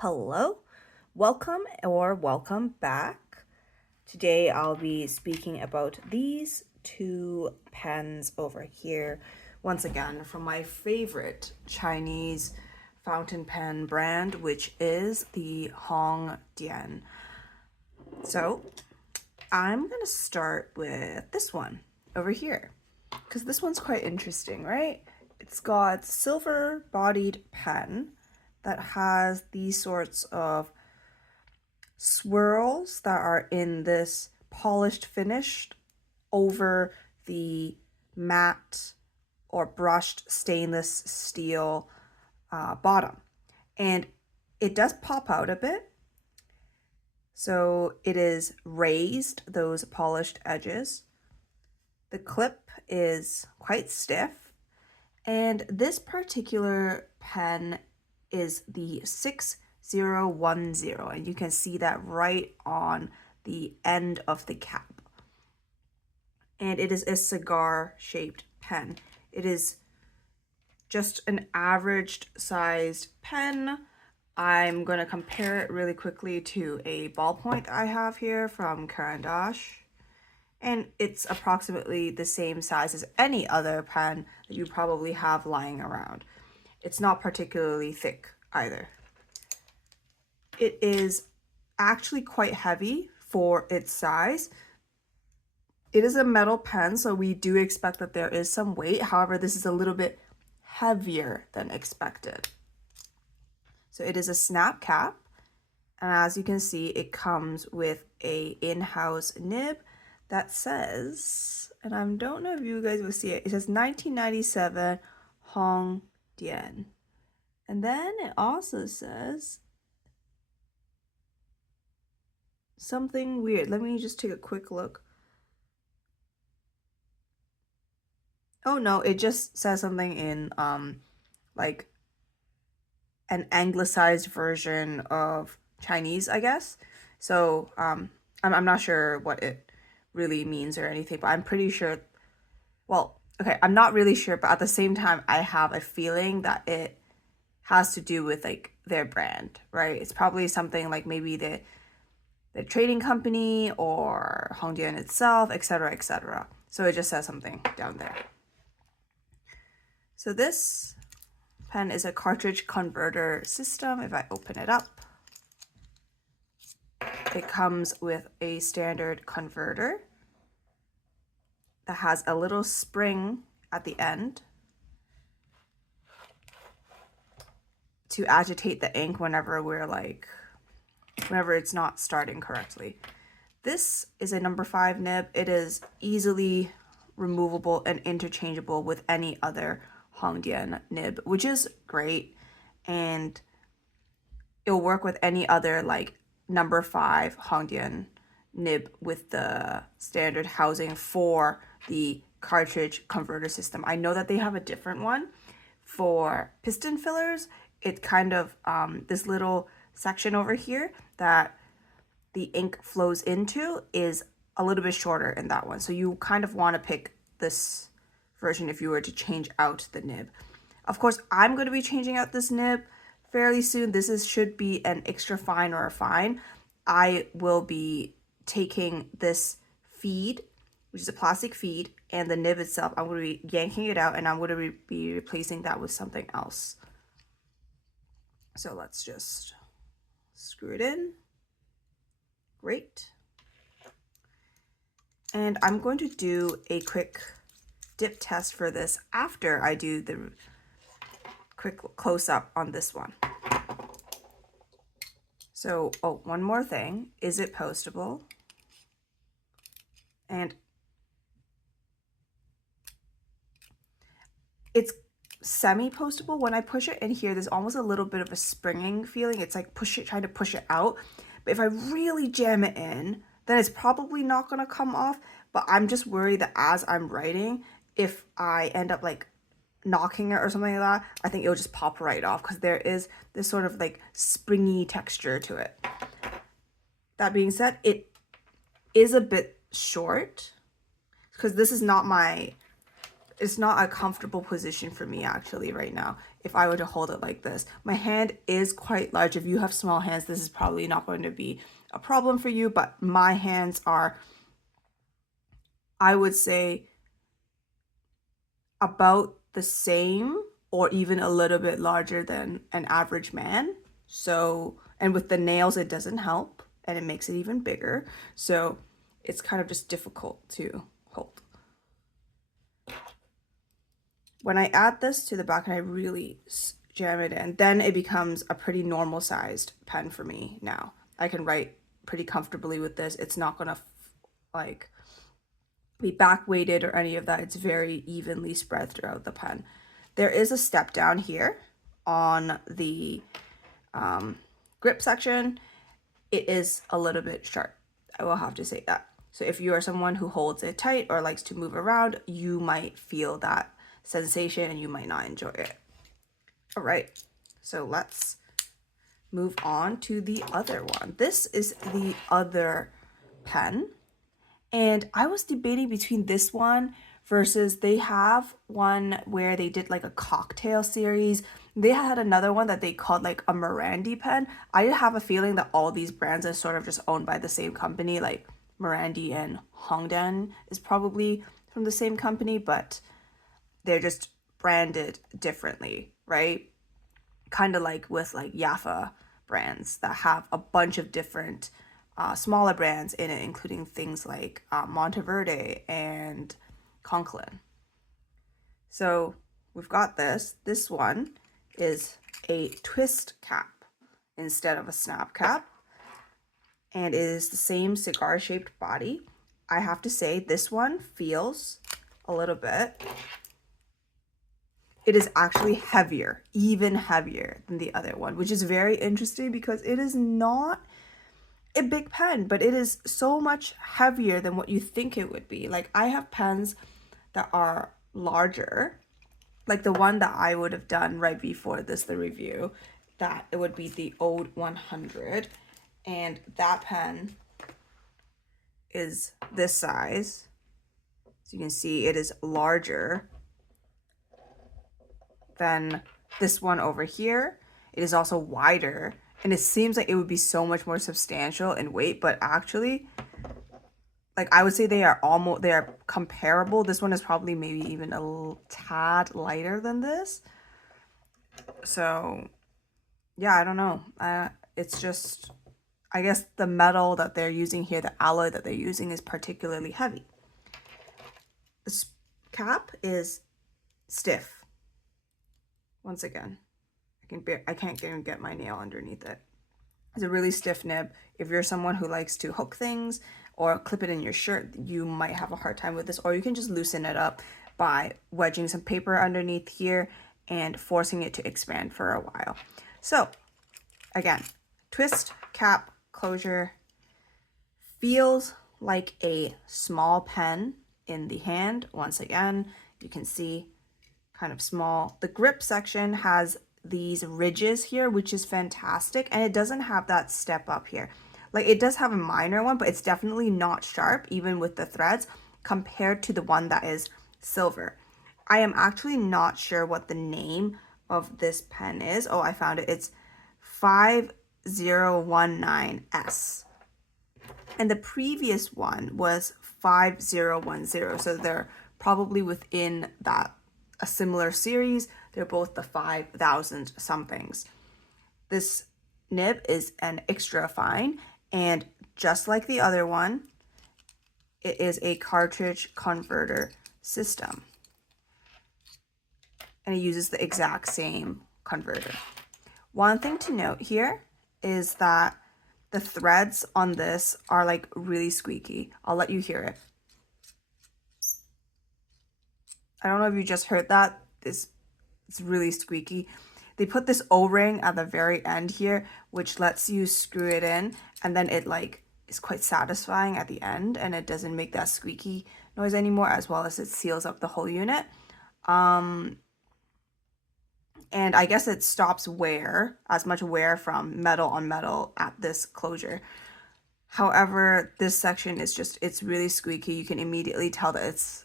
Hello, welcome back. Today I'll be speaking about these two pens over here. Once again, from my favorite Chinese fountain pen brand, which is the Hongdian. So I'm gonna start with this one over here because this one's quite interesting, right? It's got silver bodied pen that has these sorts of swirls that are in this polished finish over the matte or brushed stainless steel bottom. And it does pop out a bit. So it is raised, those polished edges. The clip is quite stiff. And this particular pen is the 6010, and you can see that right on the end of the cap. And it is a cigar shaped pen. It is just an average sized pen. I'm going to compare it really quickly to a ballpoint I have here from Caran d'Ache. And it's approximately the same size as any other pen that you probably have lying around. It's not particularly thick either. It is actually quite heavy for its size. It is a metal pen, so we do expect that there is some weight. However, this is a little bit heavier than expected. So it is a snap cap, and as you can see, it comes with a in-house nib that says, and I don't know if you guys will see it, it says 1997 Hongdian. And then it also says something weird. Let me just take a quick look. Oh no, it just says something in like an anglicized version of Chinese, I guess. So I'm not sure what it really means or anything, but I'm pretty sure, well, okay, I'm not really sure, but at the same time I have a feeling that it has to do with like their brand, right? It's probably something like maybe the trading company or Hongdian itself, etc., etc. So it just says something down there. So this pen is a cartridge converter system. If I open it up, it comes with a standard converter that has a little spring at the end to agitate the ink whenever it's not starting correctly. This is a number 5 nib. It is easily removable and interchangeable with any other Hongdian nib, which is great, and it'll work with any other like number 5 Hongdian nib with the standard housing for the cartridge converter system. I know that they have a different one for piston fillers. It kind of this little section over here that the ink flows into is a little bit shorter in that one. So you kind of want to pick this version if you were to change out the nib. Of course, I'm going to be changing out this nib fairly soon. This should be an extra fine or a fine. I will be taking this feed, which is a plastic feed, and the nib itself, I'm going to be yanking it out, and I'm going to be replacing that with something else. So let's just screw it in. Great. And I'm going to do a quick dip test for this after I do the quick close-up on this one. So, oh, one more thing. Is it postable? And it's semi-postable. When I push it in here, there's almost a little bit of a springing feeling. It's like trying to push it out. But if I really jam it in, then it's probably not going to come off. But I'm just worried that as I'm writing, if I end up like knocking it or something like that, I think it'll just pop right off because there is this sort of like springy texture to it. That being said, it is a bit short because this is not it's not a comfortable position for me actually right now. if I were to hold it like this. My hand is quite large. If you have small hands, this is probably not going to be a problem for you, but my hands are, I would say, about the same or even a little bit larger than an average man. So, and with the nails, it doesn't help and it makes it even bigger. So it's kind of just difficult to hold. When I add this to the back and I really jam it in, then it becomes a pretty normal sized pen for me now. I can write pretty comfortably with this. It's not gonna like be back weighted or any of that. It's very evenly spread throughout the pen. There is a step down here on the grip section. It is a little bit sharp. I will have to say that. So if you are someone who holds it tight or likes to move around, you might feel that sensation and you might not enjoy it. All right, so let's move on to the other one. This is the other pen. And I was debating between this one versus they have one where they did like a cocktail series. They had another one that they called like a Morandi pen. I have a feeling that all these brands are sort of just owned by the same company, like Morandi and Hongdian is probably from the same company, but they're just branded differently, right? Kind of like with like Yafa brands that have a bunch of different smaller brands in it, including things like Monteverde and Conklin. So we've got this. This one is a twist cap instead of a snap cap, and it is the same cigar-shaped body. I have to say this one feels a little bit, it is actually heavier, even heavier than the other one, which is very interesting because it is not a big pen, but it is so much heavier than what you think it would be. Like I have pens that are larger, like the one that I would have done right before this, the review, that it would be the Ode 100, and that pen is this size. So you can see it is larger than this one over here. It is also wider, and it seems like it would be so much more substantial in weight, but actually, like I would say they are comparable. This one is probably maybe even a tad lighter than this. So yeah, I don't know. It's just, I guess the metal that they're using here, the alloy that they're using is particularly heavy. This cap is stiff. Once again, I can't even get my nail underneath it. It's a really stiff nib. If you're someone who likes to hook things or clip it in your shirt, you might have a hard time with this, or you can just loosen it up by wedging some paper underneath here and forcing it to expand for a while. So again, twist, cap, closure, feels like a small pen in the hand. Once again, you can see kind of small. The grip section has these ridges here, which is fantastic, and it doesn't have that step up here. Like it does have a minor one, but it's definitely not sharp even with the threads compared to the one that is silver. I am actually not sure what the name of this pen is. Oh, I found it. It's 5019S. And the previous one was 5010. So they're probably within that a similar series. They're both the 5,000 somethings. This nib is an extra fine, and just like the other one, it is a cartridge converter system. And it uses the exact same converter. One thing to note here is that the threads on this are like really squeaky. I'll let you hear it. I don't know if you just heard that. It's really squeaky. They put this O-ring at the very end here, which lets you screw it in, and then it like is quite satisfying at the end, and it doesn't make that squeaky noise anymore, as well as it seals up the whole unit. And I guess it stops wear, as much wear from metal on metal at this closure. However, this section is just, it's really squeaky. You can immediately tell that it's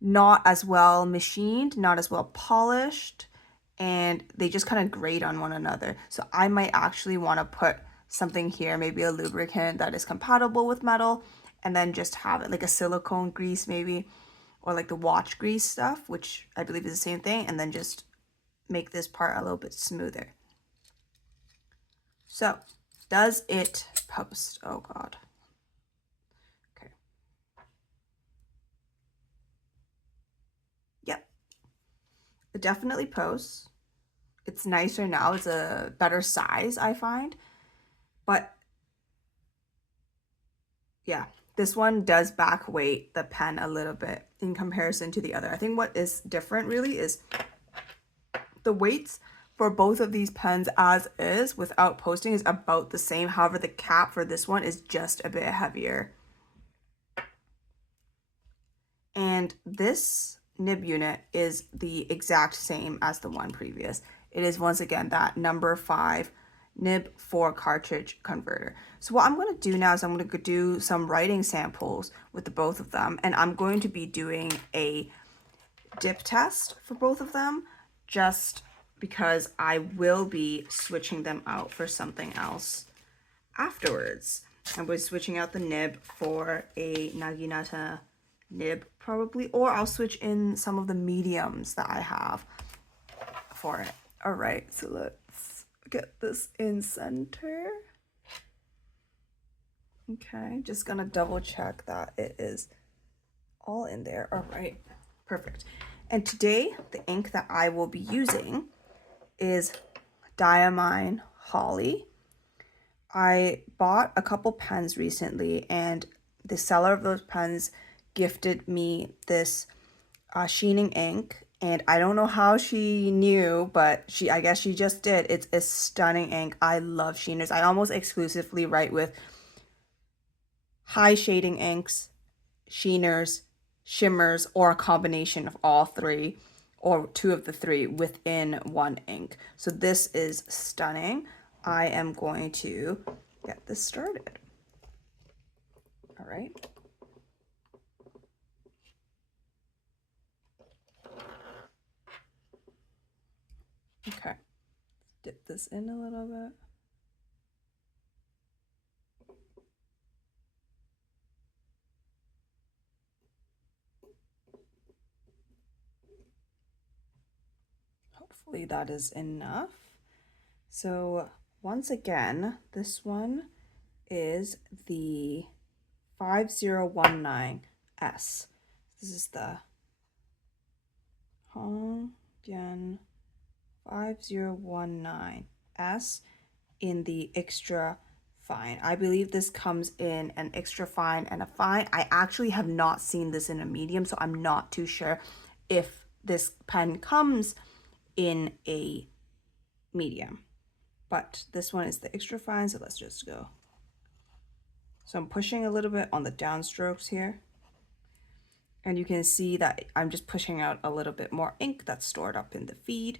not as well machined, not as well polished, and they just kind of grate on one another. So I might actually want to put something here, maybe a lubricant that is compatible with metal, and then just have it like a silicone grease maybe, or like the watch grease stuff, which I believe is the same thing, and then just make this part a little bit smoother. So, does it post? Oh God. Okay. Yep. It definitely posts. It's nicer now. It's a better size, I find. But yeah, this one does back weight the pen a little bit in comparison to the other. I think what is different really is the weights for both of these pens as is without posting is about the same. However, the cap for this one is just a bit heavier. And this nib unit is the exact same as the one previous. It is once again that number 5 nib 4 cartridge converter. So what I'm going to do now is I'm going to do some writing samples with the both of them, and I'm going to be doing a dip test for both of them just because I will be switching them out for something else afterwards. I'm going to be switching out the nib for a Naginata nib probably, or I'll switch in some of the mediums that I have for it. All right, so let's get this in center. Okay, just gonna double check that it is all in there. All right, perfect. And today the ink that I will be using is Diamine Holly. I bought a couple pens recently, and the seller of those pens gifted me this sheening ink, and I don't know how she knew, but I guess she just did. It's a stunning ink. I love sheeners. I almost exclusively write with high shading inks, sheeners, shimmers, or a combination of all three or two of the three within one ink. So this is stunning. I am going to get this started. All right. Okay. Dip this in a little bit. Hopefully that is enough. So once again, this one is the 5019S. This is the Hongdian 5019S in the extra fine. I believe this comes in an extra fine and a fine. I actually have not seen this in a medium, so I'm not too sure if this pen comes in a medium. But this one is the extra fine, so let's just go. So I'm pushing a little bit on the downstrokes here. And you can see that I'm just pushing out a little bit more ink that's stored up in the feed.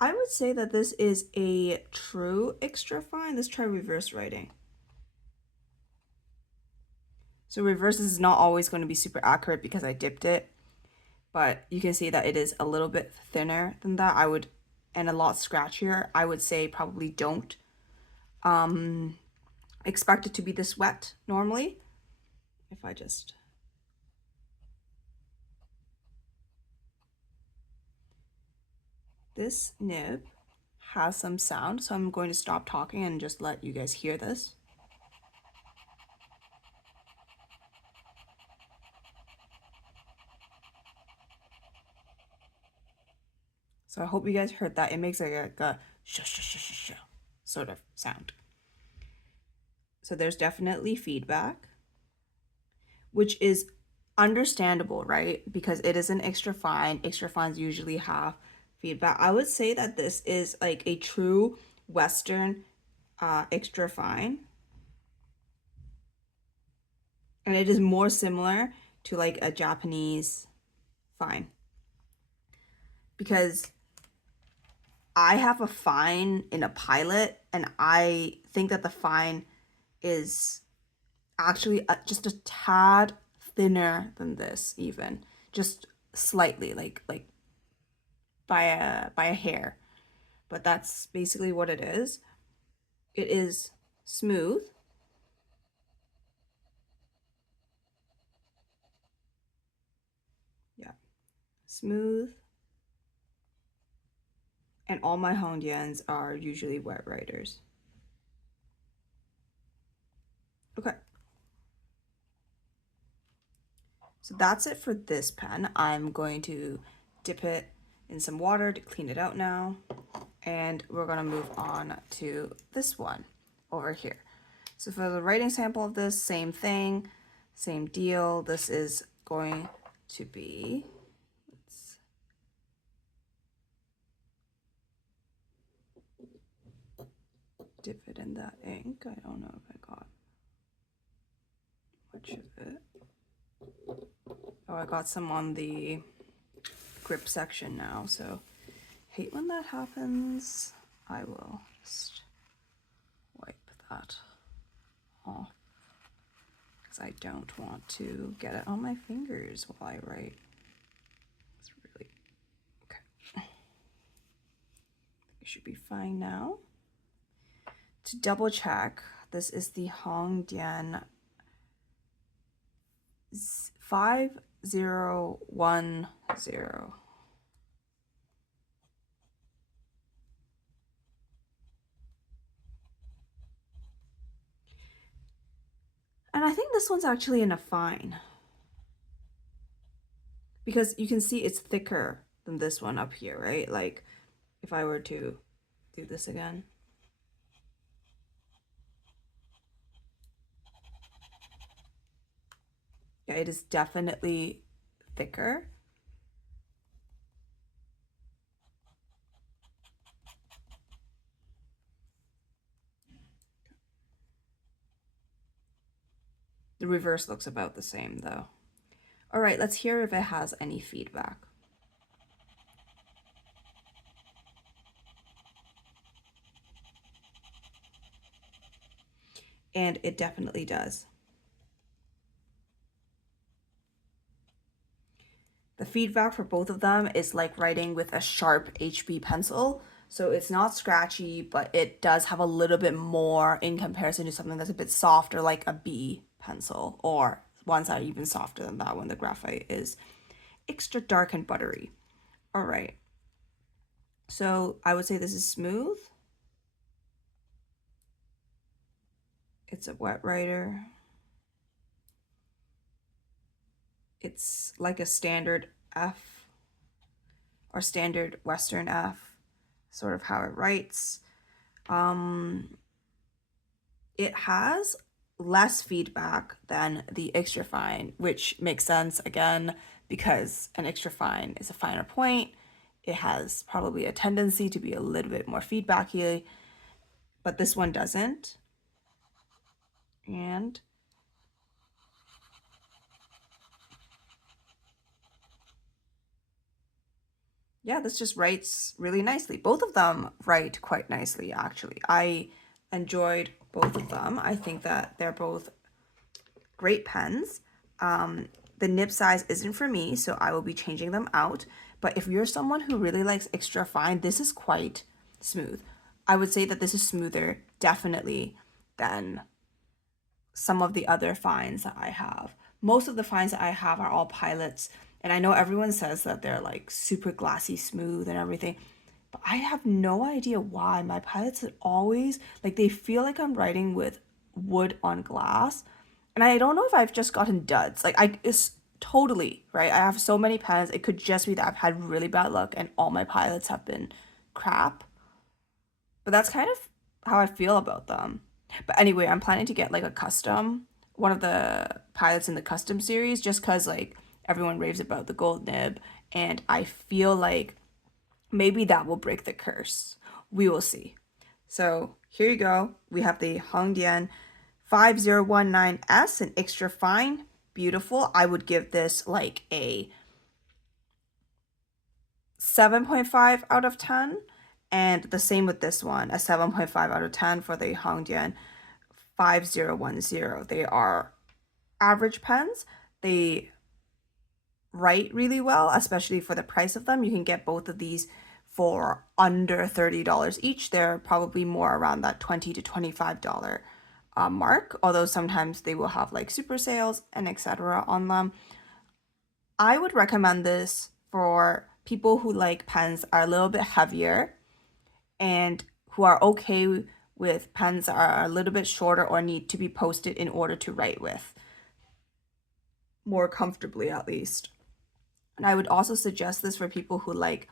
I would say that this is a true extra fine. Let's try reverse writing. So reverse is not always going to be super accurate because I dipped it, but you can see that it is a little bit thinner than that. And a lot scratchier. I would say probably don't expect it to be this wet normally. If I just... This nib has some sound, so I'm going to stop talking and just let you guys hear this. So I hope you guys heard that. It makes like a sh sort of sound. So there's definitely feedback, which is understandable, right? Because it is an extra fine. Extra fines usually have feedback. I would say that this is like a true Western extra fine. And it is more similar to like a Japanese fine. Because I have a fine in a pilot, and I think that the fine is actually just a tad thinner than this, even just slightly, like by a hair. But that's basically what it is. It is smooth. Yeah, smooth. And all my Hongdians are usually wet writers. Okay. So that's it for this pen. I'm going to dip it in some water to clean it out now. And we're gonna move on to this one over here. So for the writing sample of this, same thing, same deal. This is going to be, let's dip it in that ink. I don't know if I got much of it. Oh, I got some on the grip section now, so hate when that happens. I will just wipe that off because I don't want to get it on my fingers while I write. It's really okay. It should be fine now. To double check, this is the Hongdian 5010. And I think this one's actually in a fine, because you can see it's thicker than this one up here, right? Like if I were to do this again. Yeah, it is definitely thicker. The reverse looks about the same though. All right, let's hear if it has any feedback. And it definitely does. The feedback for both of them is like writing with a sharp HB pencil. So it's not scratchy, but it does have a little bit more in comparison to something that's a bit softer, like a B pencil, or ones that are even softer than that when the graphite is extra dark and buttery. All right. So I would say this is smooth. It's a wet writer. It's like a standard F or standard Western F, sort of how it writes. It has less feedback than the extra fine, which makes sense again because an extra fine is a finer point. It has probably a tendency to be a little bit more feedbacky, but this one doesn't. And yeah, this just writes really nicely. Both of them write quite nicely, actually. I enjoyed both of them. I think that they're both great pens. The nib size isn't for me, so I will be changing them out. But if you're someone who really likes extra fine, this is quite smooth. I would say that this is smoother, definitely, than some of the other fines that I have. Most of the fines that I have are all pilots, and I know everyone says that they're like super glassy smooth and everything, but I have no idea why. My pilots are always like they feel like I'm writing with wood on glass. And I don't know if I've just gotten duds. Like it's totally, right? I have so many pens. It could just be that I've had really bad luck and all my pilots have been crap. But that's kind of how I feel about them. But anyway, I'm planning to get like a custom, one of the pilots in the custom series, just because like everyone raves about the gold nib. And I feel like maybe that will break the curse. We will see. So here you go. We have the Hongdian 5019S, an extra fine. Beautiful. I would give this like a 7.5 out of 10. And the same with this one, a 7.5 out of 10 for the Hongdian 5010. They are average pens. They write really well, especially for the price of them. You can get both of these for under $30 each. They're probably more around that $20 to $25 mark, although sometimes they will have like super sales and etc. on them. I would recommend this for people who like pens are a little bit heavier and who are okay with pens that are a little bit shorter or need to be posted in order to write with more comfortably, at least. And I would also suggest this for people who like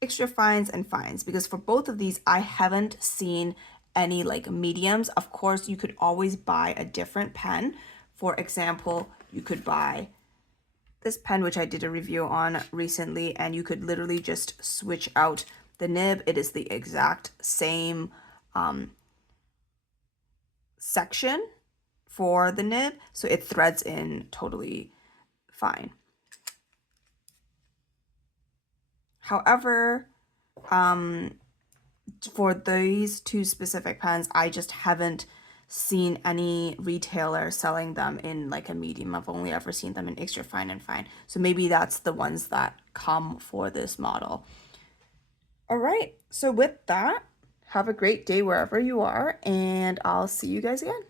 extra fines and fines, because for both of these, I haven't seen any like mediums. Of course, you could always buy a different pen. For example, you could buy this pen, which I did a review on recently, and you could literally just switch out the nib. It is the exact same section for the nib, so it threads in totally fine. However, for these two specific pens, I just haven't seen any retailer selling them in like a medium. I've only ever seen them in extra fine and fine. So maybe that's the ones that come for this model. All right, so with that, have a great day wherever you are, and I'll see you guys again.